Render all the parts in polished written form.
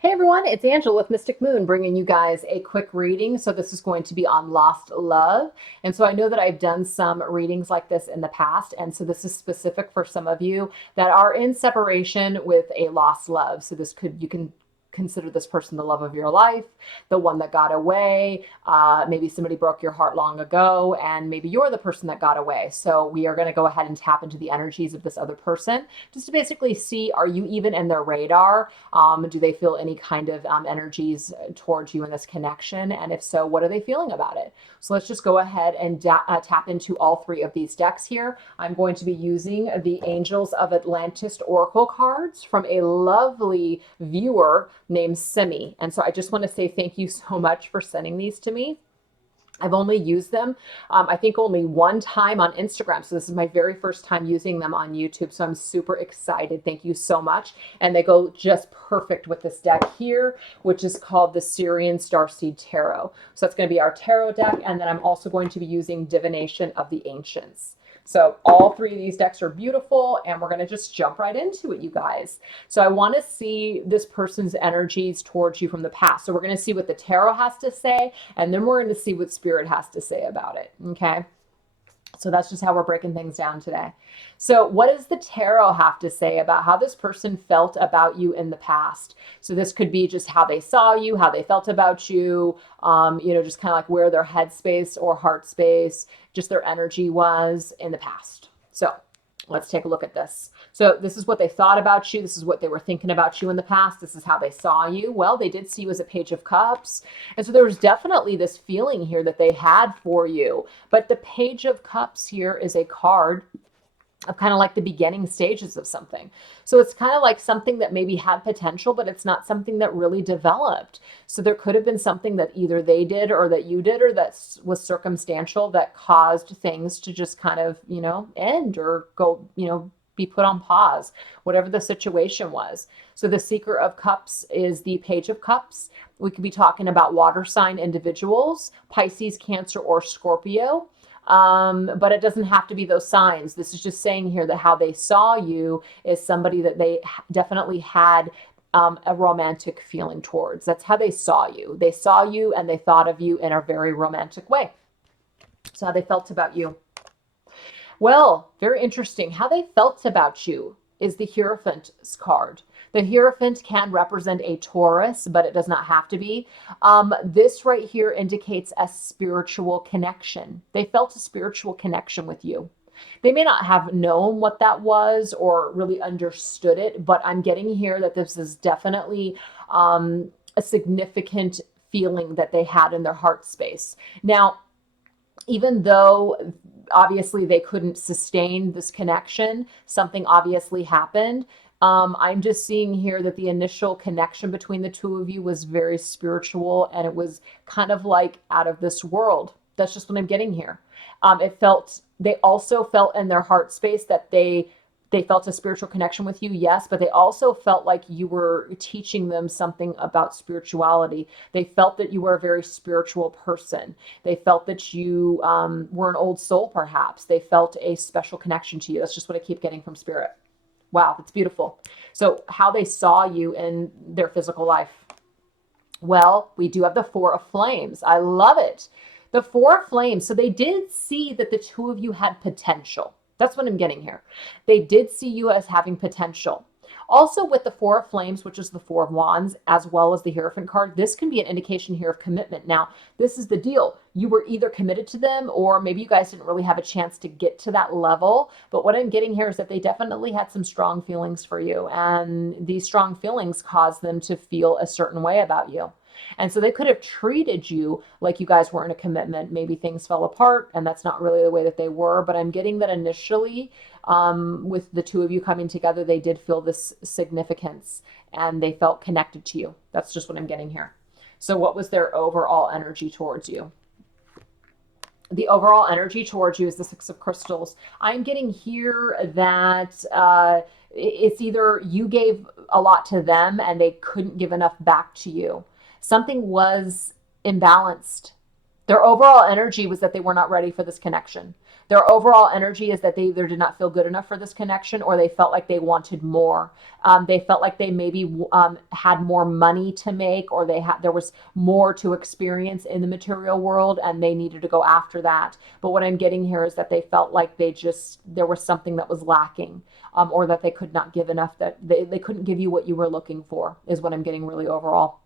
Hey everyone, it's Angela with Mystic Moon bringing you guys a quick reading. So this is going to be on lost love. And so I know that I've done some readings like this in the past. And so this is specific for some of you that are in separation with a lost love. So you can consider this person the love of your life, the one that got away. Maybe somebody broke your heart long ago, and maybe you're the person that got away. So we are going to go ahead and tap into the energies of this other person just to basically see, are you even in their radar? Do they feel any kind of energies towards you in this connection? And if so, what are they feeling about it? So let's just go ahead and tap into all three of these decks here. I'm going to be using the Angels of Atlantis Oracle cards from a lovely viewer named Simi. And so I just want to say thank you so much for sending these to me. I've only used them, I think only one time on Instagram. So this is my very first time using them on YouTube. So I'm super excited. Thank you so much. And they go just perfect with this deck here, which is called the Syrian Starseed Tarot. So that's going to be our tarot deck. And then I'm also going to be using Divination of the Ancients. So all three of these decks are beautiful, and we're going to just jump right into it, you guys. So I want to see this person's energies towards you from the past. So we're going to see what the tarot has to say, and then we're going to see what spirit has to say about it. Okay. So that's just how we're breaking things down today. So what does the tarot have to say about how this person felt about you in the past? So this could be just how they saw you, how they felt about you, just kind of like where their headspace or heart space, just their energy was in the past. So let's take a look at this. So this is what they thought about you. This is what they were thinking about you in the past. This is how they saw you. Well, they did see you as a Page of Cups. And so there was definitely this feeling here that they had for you. But the Page of Cups here is a card of kind of like the beginning stages of something. So it's kind of like something that maybe had potential, but it's not something that really developed. So there could have been something that either they did or that you did or that was circumstantial that caused things to just kind of, end or go, be put on pause, whatever the situation was. So the Seeker of Cups is the Page of Cups. We could be talking about water sign individuals, Pisces, Cancer, or Scorpio. But it doesn't have to be those signs. This is just saying here that how they saw you is somebody that they definitely had a romantic feeling towards. That's how they saw you. They saw you and they thought of you in a very romantic way. So how they felt about you. Well, very interesting. How they felt about you is the Hierophant's card. The Hierophant can represent a Taurus, but it does not have to be. This right here indicates a spiritual connection. They felt a spiritual connection with you. They may not have known what that was or really understood it, but I'm getting here that this is definitely a significant feeling that they had in their heart space. Now, even though obviously they couldn't sustain this connection, something obviously happened. I'm just seeing here that the initial connection between the two of you was very spiritual, and it was kind of like out of this world. That's just what I'm getting here. They also felt in their heart space that they felt a spiritual connection with you, yes, but they also felt like you were teaching them something about spirituality. They felt that you were a very spiritual person. They felt that you were an old soul, perhaps. They felt a special connection to you. That's just what I keep getting from spirit. Wow, that's beautiful. So how they saw you in their physical life. Well, we do have the Four of Flames. I love it. The Four of Flames. So they did see that the two of you had potential. That's what I'm getting here. They did see you as having potential. Also with the Four of Flames, which is the Four of Wands, as well as the Hierophant card, this can be an indication here of commitment. Now, this is the deal. You were either committed to them, or maybe you guys didn't really have a chance to get to that level. But what I'm getting here is that they definitely had some strong feelings for you. And these strong feelings caused them to feel a certain way about you. And so they could have treated you like you guys weren't a commitment. Maybe things fell apart, and that's not really the way that they were. But I'm getting that initially, with the two of you coming together, they did feel this significance and they felt connected to you. That's just what I'm getting here. So what was their overall energy towards you? The overall energy towards you is the Six of Crystals. I'm getting here that it's either you gave a lot to them and they couldn't give enough back to you. Something was imbalanced. Their overall energy was that they were not ready for this connection. Their overall energy is that they either did not feel good enough for this connection, or they felt like they wanted more. They felt like they maybe had more money to make, or there was more to experience in the material world, and they needed to go after that. But what I'm getting here is that they felt like there was something that was lacking, or that they could not give enough, that they couldn't give you what you were looking for, is what I'm getting really overall.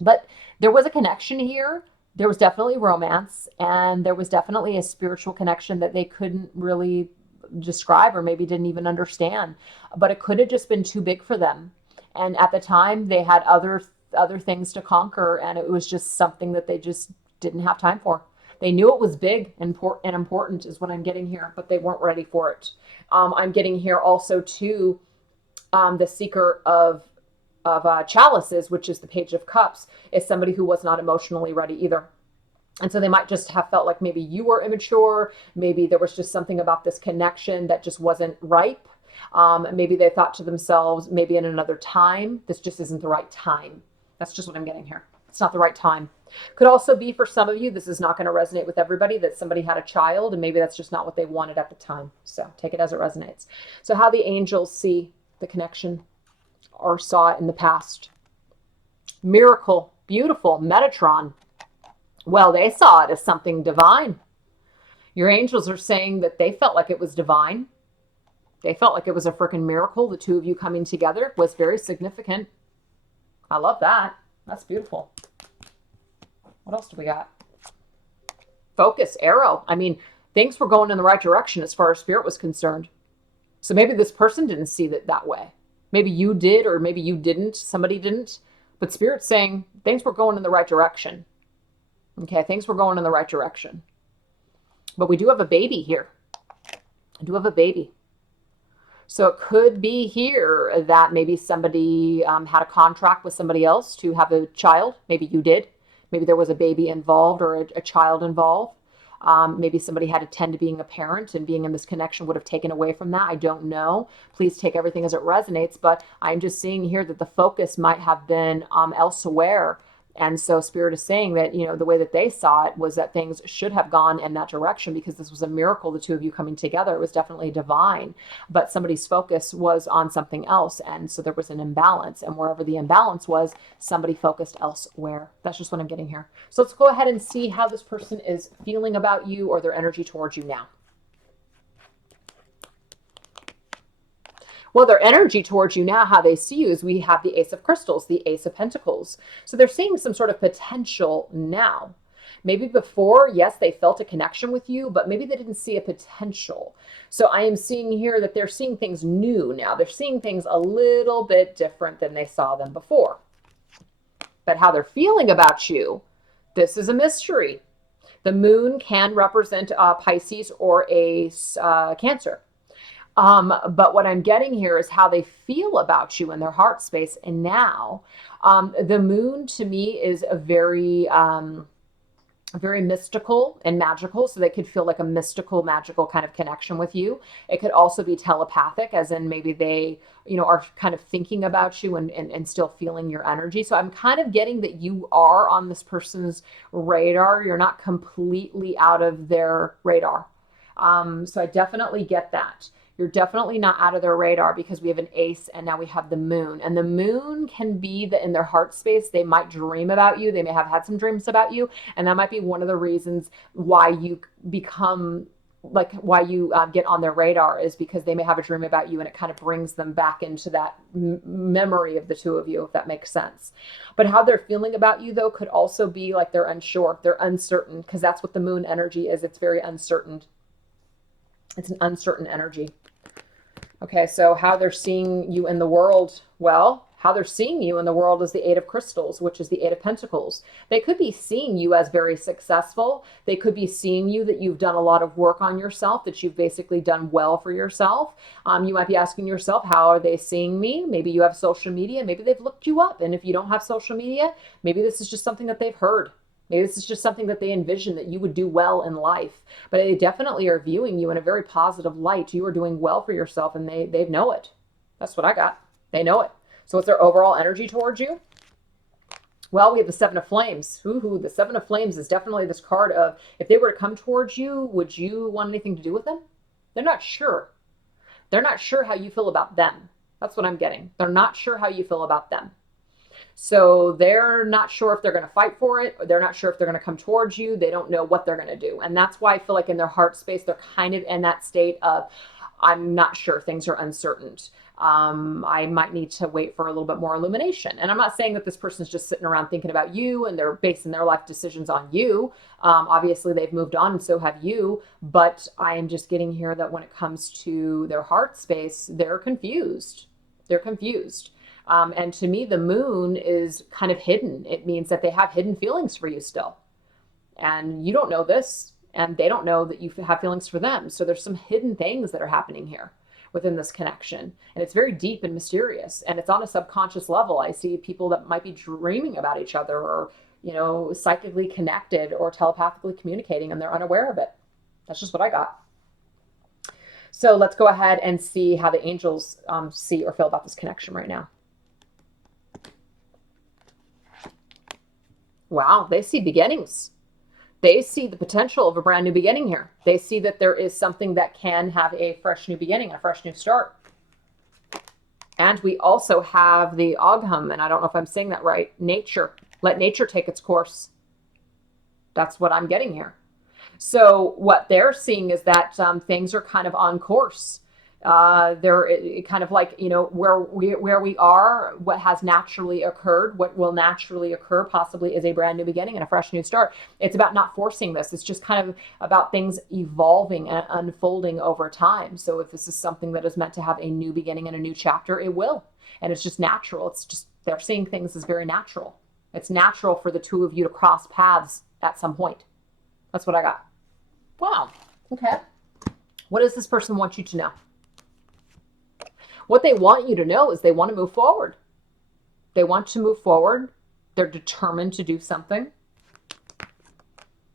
But there was a connection here. There was definitely romance, and there was definitely a spiritual connection that they couldn't really describe, or maybe didn't even understand. But it could have just been too big for them. And at the time, they had other things to conquer, and it was just something that they just didn't have time for. They knew it was big and important, is what I'm getting here, but they weren't ready for it. I'm getting here also too, the seeker of chalices, which is the Page of Cups, is somebody who was not emotionally ready either. And so they might just have felt like maybe you were immature. Maybe there was just something about this connection that just wasn't ripe. Maybe they thought to themselves, maybe in another time, this just isn't the right time. That's just what I'm getting here. It's not the right time. Could also be for some of you, this is not going to resonate with everybody, that somebody had a child and maybe that's just not what they wanted at the time. So take it as it resonates. So how the angels see the connection, or saw it in the past. Miracle, beautiful, Metatron. Well, they saw it as something divine. Your angels are saying that they felt like it was divine. They felt like it was a freaking miracle. The two of you coming together was very significant. I love that. That's beautiful. What else do we got? Focus, arrow. I mean, things were going in the right direction as far as spirit was concerned. So maybe this person didn't see it that way. Maybe you did, or maybe you didn't. Somebody didn't. But Spirit's saying things were going in the right direction. Okay, things were going in the right direction. But we do have a baby here. I do have a baby. So it could be here that maybe somebody had a contract with somebody else to have a child. Maybe you did. Maybe there was a baby involved, or a child involved. Maybe somebody had to tend to being a parent, and being in this connection would have taken away from that. I don't know. Please take everything as it resonates. But I'm just seeing here that the focus might have been elsewhere. And so Spirit is saying that, the way that they saw it was that things should have gone in that direction, because this was a miracle, the two of you coming together. It was definitely divine, but somebody's focus was on something else. And so there was an imbalance, and wherever the imbalance was, somebody focused elsewhere. That's just what I'm getting here. So let's go ahead and see how this person is feeling about you, or their energy towards you now. Well, their energy towards you now, how they see you, is we have the Ace of Crystals, the Ace of Pentacles. So they're seeing some sort of potential now. Maybe before, yes, they felt a connection with you, but maybe they didn't see a potential. So I am seeing here that they're seeing things new now. They're seeing things a little bit different than they saw them before. But how they're feeling about you, this is a mystery. The moon can represent Pisces or a Cancer. But what I'm getting here is how they feel about you in their heart space. And now, the moon to me is a very mystical and magical. So they could feel like a mystical, magical kind of connection with you. It could also be telepathic, as in maybe they, are kind of thinking about you and still feeling your energy. So I'm kind of getting that you are on this person's radar. You're not completely out of their radar. So I definitely get that. You're definitely not out of their radar, because we have an ace and now we have the moon. And the moon can be that in their heart space, they might dream about you. They may have had some dreams about you. And that might be one of the reasons why you become why you get on their radar, is because they may have a dream about you, and it kind of brings them back into that memory of the two of you, if that makes sense. But how they're feeling about you, though, could also be like they're unsure, they're uncertain, because that's what the moon energy is. It's very uncertain. It's an uncertain energy. Okay, so how they're seeing you in the world, well, how they're seeing you in the world is the Eight of Crystals, which is the Eight of Pentacles. They could be seeing you as very successful. They could be seeing you that you've done a lot of work on yourself, that you've basically done well for yourself. You might be asking yourself, how are they seeing me? Maybe you have social media. Maybe they've looked you up. And if you don't have social media, maybe this is just something that they've heard. Maybe this is just something that they envision, that you would do well in life. But they definitely are viewing you in a very positive light. You are doing well for yourself, and they know it. That's what I got. They know it. So what's their overall energy towards you? Well, we have the Seven of Flames. Ooh, the Seven of Flames is definitely this card of, if they were to come towards you, would you want anything to do with them? They're not sure. They're not sure how you feel about them. That's what I'm getting. They're not sure how you feel about them. So they're not sure if they're going to fight for it, or they're not sure if they're going to come towards you. They don't know what they're going to do. And that's why I feel like in their heart space, they're kind of in that state of, I'm not sure, things are uncertain. I might need to wait for a little bit more illumination. And I'm not saying that this person's just sitting around thinking about you and they're basing their life decisions on you. Obviously, they've moved on, and so have you. But I am just getting here that when it comes to their heart space, they're confused. They're confused. And to me, the moon is kind of hidden. It means that they have hidden feelings for you still. And you don't know this, and they don't know that you have feelings for them. So there's some hidden things that are happening here within this connection. And it's very deep and mysterious. And it's on a subconscious level. I see people that might be dreaming about each other, or, psychically connected or telepathically communicating, and they're unaware of it. That's just what I got. So let's go ahead and see how the angels see or feel about this connection right now. Wow, they see beginnings. They see the potential of a brand new beginning here. They see that there is something that can have a fresh new beginning, a fresh new start. And we also have the Ogham, and I don't know if I'm saying that right, nature. Let nature take its course. That's what I'm getting here. So what they're seeing is that things are kind of on course. They're kind of like, where we are, what has naturally occurred, what will naturally occur possibly is a brand new beginning and a fresh new start. It's about not forcing this. It's just kind of about things evolving and unfolding over time. So if this is something that is meant to have a new beginning and a new chapter, it will. And it's just natural. It's just, they're seeing things as very natural. It's natural for the two of you to cross paths at some point. That's what I got. Wow. Okay. What does this person want you to know? What they want you to know is they want to move forward. They want to move forward. They're determined to do something.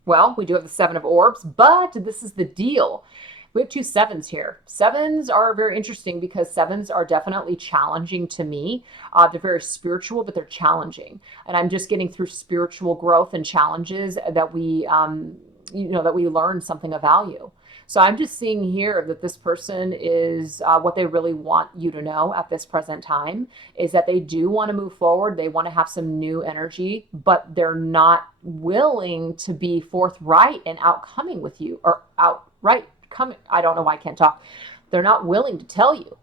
Well, we do have the Seven of Orbs, but this is the deal. We have two sevens here. Sevens are very interesting because sevens are definitely challenging to me. They're very spiritual, but they're challenging. And I'm just getting through spiritual growth and challenges that we, that we learn something of value. So I'm just seeing here that this person is, what they really want you to know at this present time is that they do want to move forward. They want to have some new energy, but they're not willing to be forthright and outcoming with you, or outright coming. I don't know why I can't talk. They're not willing to tell you.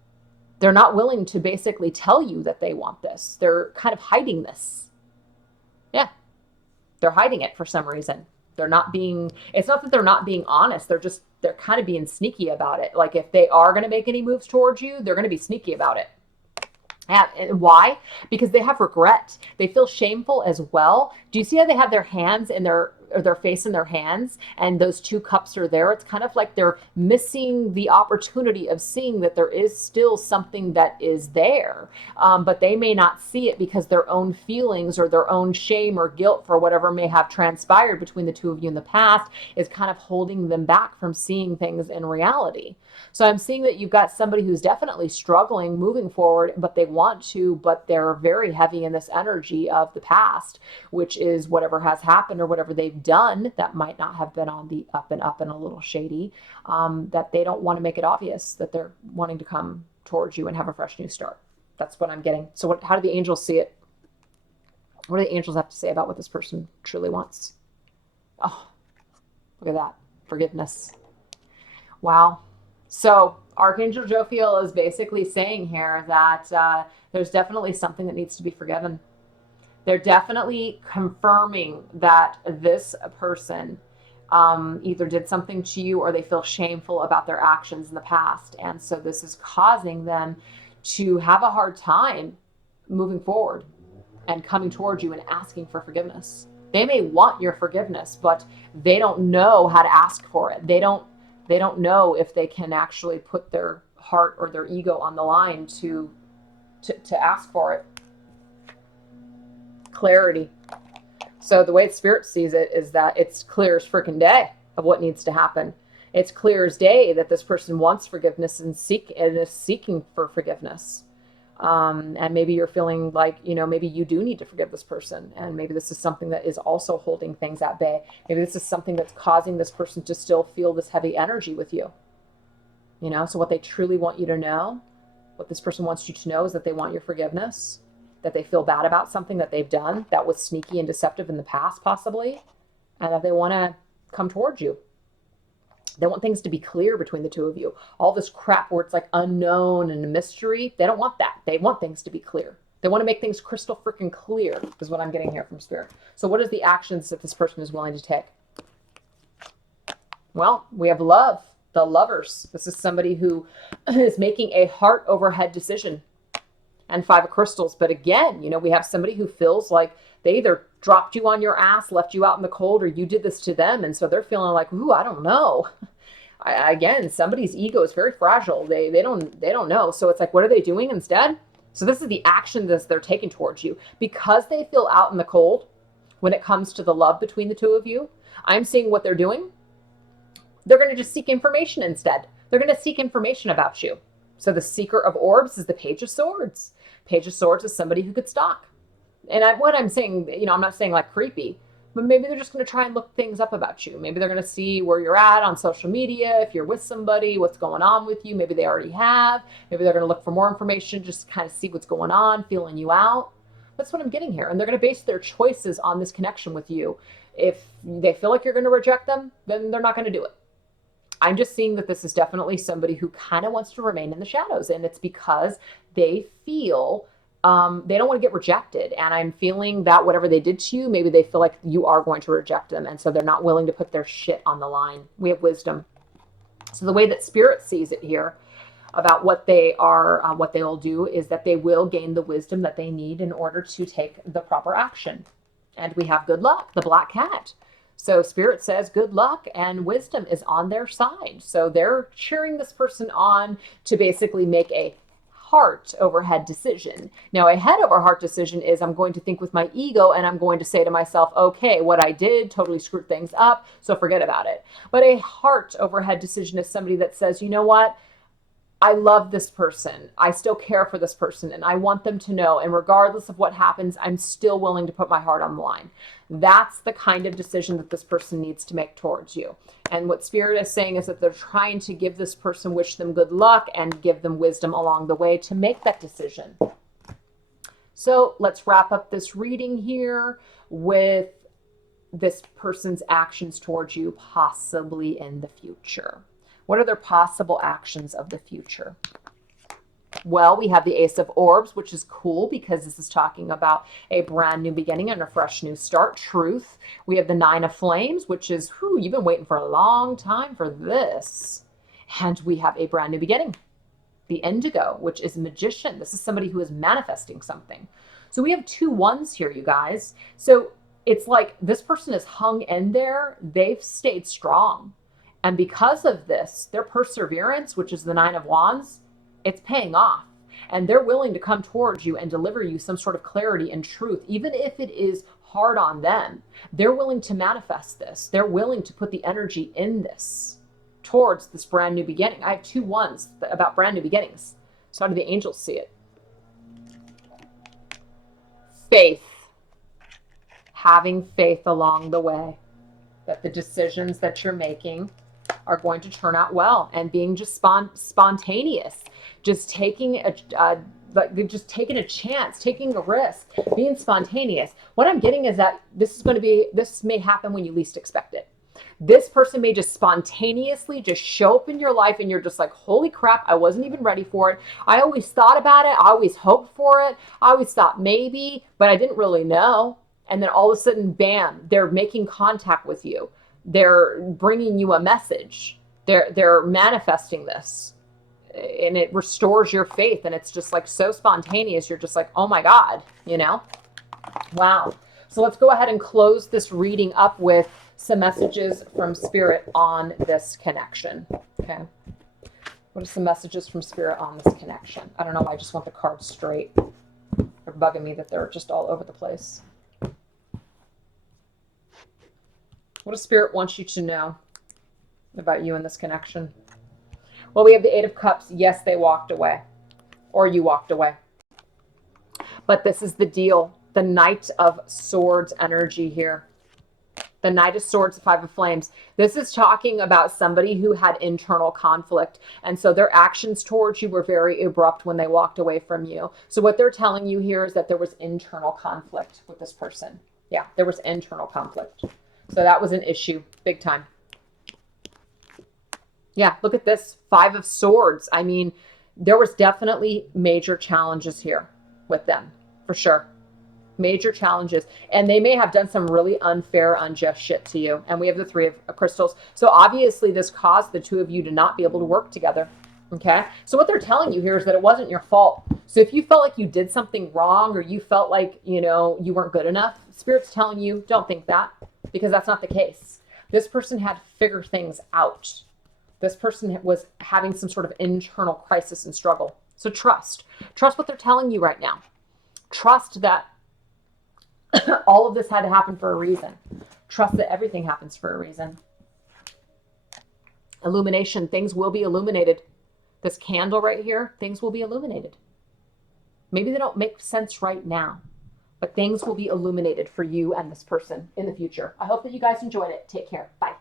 They're not willing to basically tell you that they want this. They're kind of hiding this. Yeah. They're hiding it for some reason. They're not being, it's not that they're not being honest. They're kind of being sneaky about it. Like if they are going to make any moves towards you, they're going to be sneaky about it. And why? Because they have regret. They feel shameful as well. Do you see how they have their hands in their face in their hands, and those two cups are there? It's kind of like they're missing the opportunity of seeing that there is still something that is there, but they may not see it because their own feelings or their own shame or guilt for whatever may have transpired between the two of you in the past is kind of holding them back from seeing things in reality. So I'm seeing that you've got somebody who's definitely struggling moving forward, but they want to, but they're very heavy in this energy of the past, which is whatever has happened or whatever they've done that might not have been on the up and a little shady, that they don't want to make it obvious that they're wanting to come towards you and have a fresh new start. That's what I'm getting. So how do the angels see it? What do the angels have to say about what this person truly wants? Oh, look at that. Forgiveness. Wow. So Archangel Jophiel is basically saying here that there's definitely something that needs to be forgiven. They're definitely confirming that this person either did something to you or they feel shameful about their actions in the past. And so this is causing them to have a hard time moving forward and coming towards you and asking for forgiveness. They may want your forgiveness, but they don't know how to ask for it. They don't know if they can actually put their heart or their ego on the line to ask for it. Clarity. So the way Spirit sees it is that it's clear as freaking day of what needs to happen. It's clear as day that this person wants forgiveness and is seeking for forgiveness. And maybe you're feeling like, maybe you do need to forgive this person. And maybe this is something that is also holding things at bay. Maybe this is something that's causing this person to still feel this heavy energy with you. So what they truly want you to know, what this person wants you to know, is that they want your forgiveness, that they feel bad about something that they've done that was sneaky and deceptive in the past, possibly, and that they want to come towards you. They want things to be clear between the two of you. All this crap where it's like unknown and a mystery, they don't want that. They want things to be clear. They want to make things crystal freaking clear, is what I'm getting here from Spirit. So what is the actions that this person is willing to take? Well, we have love, the lovers. This is somebody who is making a heart over head decision. And 5 of crystals. But again, we have somebody who feels like they either dropped you on your ass, left you out in the cold, or you did this to them. And so they're feeling like, ooh, I don't know. Again, somebody's ego is very fragile. They don't know. So it's like, what are they doing instead? So this is the action that they're taking towards you. Because they feel out in the cold when it comes to the love between the two of you, I'm seeing what they're doing. They're going to just seek information instead. They're going to seek information about you. So the Seeker of Orbs is the Page of Swords. Page of Swords is somebody who could stalk. And what I'm saying, I'm not saying like creepy, but maybe they're just going to try and look things up about you. Maybe they're going to see where you're at on social media, if you're with somebody, what's going on with you. Maybe they already have. Maybe they're going to look for more information, just kind of see what's going on, feeling you out. That's what I'm getting here. And they're going to base their choices on this connection with you. If they feel like you're going to reject them, then they're not going to do it. I'm just seeing that this is definitely somebody who kind of wants to remain in the shadows, and it's because they feel they don't want to get rejected. And I'm feeling that whatever they did to you, maybe they feel like you are going to reject them, and so they're not willing to put their shit on the line. We have wisdom. So the way that Spirit sees it here about what they are, what they will do, is that they will gain the wisdom that they need in order to take the proper action. And we have good luck, the black cat. So Spirit says good luck and wisdom is on their side. So they're cheering this person on to basically make a heart over head decision. Now, a head over heart decision is I'm going to think with my ego and I'm going to say to myself, okay, what I did totally screwed things up, so forget about it. But a heart over head decision is somebody that says, you know what? I love this person. I still care for this person and I want them to know. And regardless of what happens, I'm still willing to put my heart on the line. That's the kind of decision that this person needs to make towards you. And what Spirit is saying is that they're trying to give this person, wish them good luck and give them wisdom along the way to make that decision. So let's wrap up this reading here with this person's actions towards you, possibly in the future. What are their possible actions of the future? Well, we have the Ace of Orbs, which is cool because this is talking about a brand new beginning and a fresh new start, truth. We have the Nine of Flames, which is, you've been waiting for a long time for this. And we have a brand new beginning. The Indigo, which is Magician. This is somebody who is manifesting something. So we have 2 ones here, you guys. So it's like this person is hung in there. They've stayed strong. And because of this, their perseverance, which is the 9 of Wands, it's paying off. And they're willing to come towards you and deliver you some sort of clarity and truth, even if it is hard on them. They're willing to manifest this. They're willing to put the energy in this towards this brand new beginning. I have 2 ones about brand new beginnings. So how do the angels see it? Faith. Having faith along the way that the decisions that you're making are going to turn out well, and being just spontaneous, just taking a chance, taking a risk, being spontaneous. What I'm getting is that this may happen when you least expect it. This person may just spontaneously just show up in your life and you're just like, holy crap, I wasn't even ready for it. I always thought about it. I always hoped for it. I always thought maybe, but I didn't really know. And then all of a sudden, bam, they're making contact with you. They're bringing you a message. They're manifesting this, and it restores your faith. And it's just like so spontaneous. You're just like, oh my God, wow. So let's go ahead and close this reading up with some messages from Spirit on this connection. Okay. What are some messages from Spirit on this connection? I don't know. I just want the cards straight. They're bugging me that they're just all over the place. What does Spirit want you to know about you in this connection? Well, we have the 8 of Cups. Yes, they walked away, or you walked away. But this is the deal. The Knight of Swords energy here. The Knight of Swords, Five of Flames. This is talking about somebody who had internal conflict. And so their actions towards you were very abrupt when they walked away from you. So what they're telling you here is that there was internal conflict with this person. Yeah, there was internal conflict. So that was an issue, big time. Yeah, look at this. Five of Swords. I mean, there was definitely major challenges here with them, for sure. Major challenges. And they may have done some really unfair, unjust shit to you. And we have the Three of Crystals. So obviously this caused the two of you to not be able to work together. Okay? So what they're telling you here is that it wasn't your fault. So if you felt like you did something wrong or you felt like, you know, you weren't good enough, Spirit's telling you, don't think that, because that's not the case. This person had to figure things out. This person was having some sort of internal crisis and struggle. So trust. Trust what they're telling you right now. Trust that all of this had to happen for a reason. Trust that everything happens for a reason. Illumination. Things will be illuminated. This candle right here, things will be illuminated. Maybe they don't make sense right now, but things will be illuminated for you and this person in the future. I hope that you guys enjoyed it. Take care. Bye.